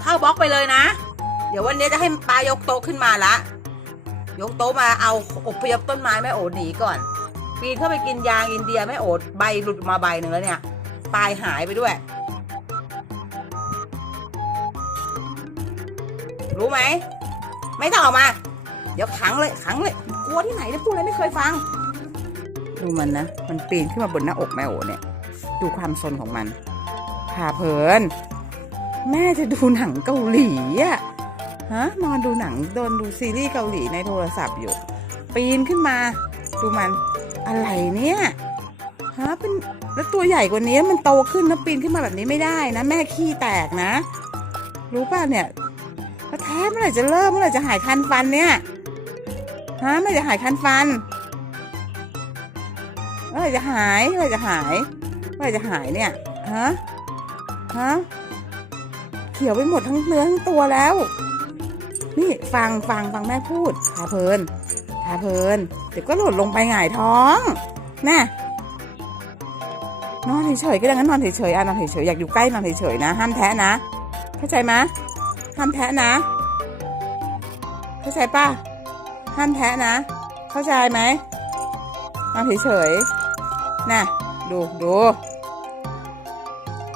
เข้าบล็อกไปเลยนะ เดี๋ยววันนี้จะให้ปลายกโต๊ะขึ้นมาละ ยกโต๊ะมาเอาอบพยพต้นไม้แม่โอหนีก่อน ปีนเข้าไปกินยางอินเดียแม่โอดใบหลุดมาใบหนึ่งแล้วเนี่ยปลายหายไปด้วย รู้ไหม ไม่ต้องออกมา เดี๋ยวขังเลยขังเลย กลัวที่ไหนเนี่ยพูดอะไรไม่เคยฟัง ดูมันนะ มันปีนขึ้นมาบนหน้าอกแม่โอเนี่ย ดูความซนของมันพาเพลิน แม่จะดูหนังเกาหลีอะฮะนอนดูหนังโดนดูซีรีส์เกาหลีในโทรศัพท์อยู่ ปีนขึ้นมา ดูมันอะไรเนี่ยฮะเป็นแล้วตัวใหญ่กว่านี้มันโตขึ้นนะปีนขึ้นมาแบบนี้ไม่ได้นะ แม่ขี้แตกนะ รู้ป่ะเนี่ยแล้วแท้เมื่อไหร่จะเริ่มเมื่อไหร่จะหายคันฟันเนี่ยฮะเมื่อไหร่จะหายคันฟันเมื่อไหร่จะหายเมื่อไหร่จะหายเมื่อไหร่จะหายเนี่ยฮะฮะ เขียวไปหมดทั้งเนื้อทั้งตัวแล้ว นี่ฟังฟังฟังแม่พูดพาเพลินพาเพลินเดี๋ยวก็หล่นลงไปหงายท้องน่ะนอนเฉยๆก็ได้งั้นนอนเฉยๆอะนอนเฉยๆอยากอยู่ใกล้นอนเฉยๆนะ ห้ามแทะนะ เข้าใจไหมห้ามแทะนะ เข้าใจป่ะห้ามแทะนะ เข้าใจไหมนอนเฉยๆน่ะดูดู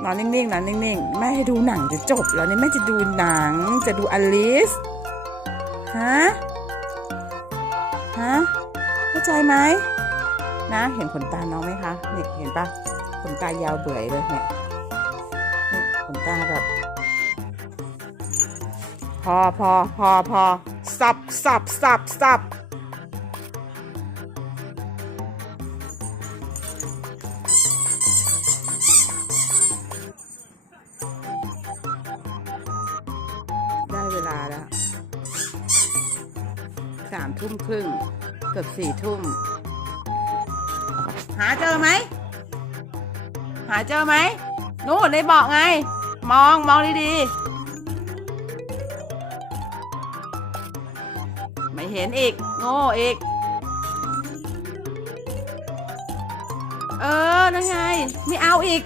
นอนนิ่งๆนอนนิ่งๆแม่ให้ดูหนังจะจบแล้วนี่แม่จะดูหนังจะดูอลิสฮะฮะเข้าใจไหมนะเห็นขนตาน้องไหมคะเนี่ยเห็นปะขนตายาวเบื่อเลยเนี่ยขนตาแบบ พอพอพอพอสับสับสับสับ เวลาแล้วสามทุ่มครึ่ง เกือบสี่ทุ่ม หาเจอไหม หาเจอไหม นู่นในเบาะไง มองมองดีๆ ไม่เห็นอีก โง่อีก เออ นั่นไง ไม่เอาอีก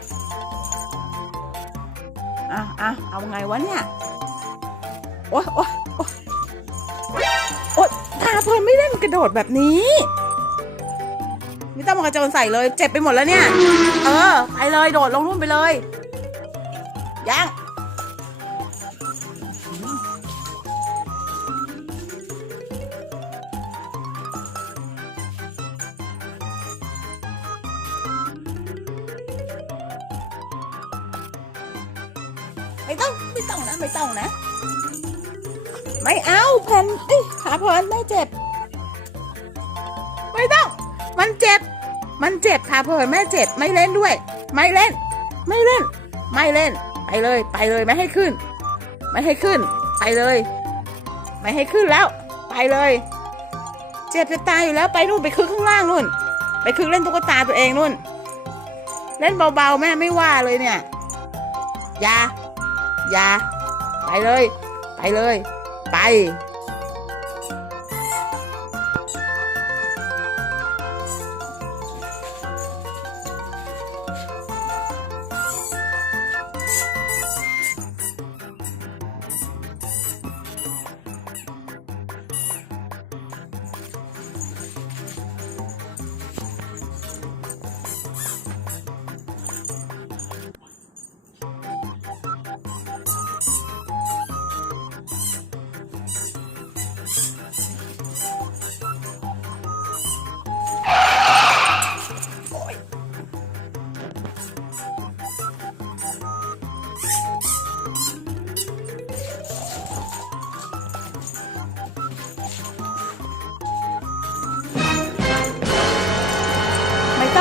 อะอะเอาไงวะเนี่ย โอ๊ยโอ๊ยโอ๊ยโอ๊ยพาเพลินไม่เล่นกระโดดแบบนี้ไม่ต้องมากระโจนใส่เลย เจ็บไปหมดแล้วเนี่ย เออ ไปเลยโดดลงนู่นไปเลย ยังไม่ต้อง ไม่ต้องนะ ไม่ต้องนะ ไม่เอาแผ่นเอ้ยขาพลินไม่เจ็บ ไม่ต้อง มันเจ็บ มันเจ็บขาพลินแม่เจ็บ ไม่เล่นด้วย ไม่เล่น ไม่เล่น ไม่เล่น ไปเลย ไปเลยไม่ให้ขึ้น ไม่ให้ขึ้น ไปเลย ไม่ให้ขึ้นแล้ว ไปเลย เจ็บจะตายอยู่แล้วไปนู่นไปคึกข้างล่างนู่น ไปคึกเล่นตุ๊กตาตัวเองนู่น เล่นเบาๆแม่ไม่ว่าเลยเนี่ย อย่า อย่า ไปเลย ไปเลย ไป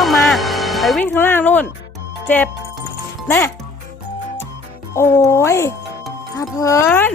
องมา ไปวิ่งข้างล่างนู่น เจ็บแน่โอ้ยพาเพลิน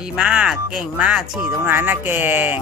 ดีมาก เก่งมากฉี่ตรงนั้นนะเก่ง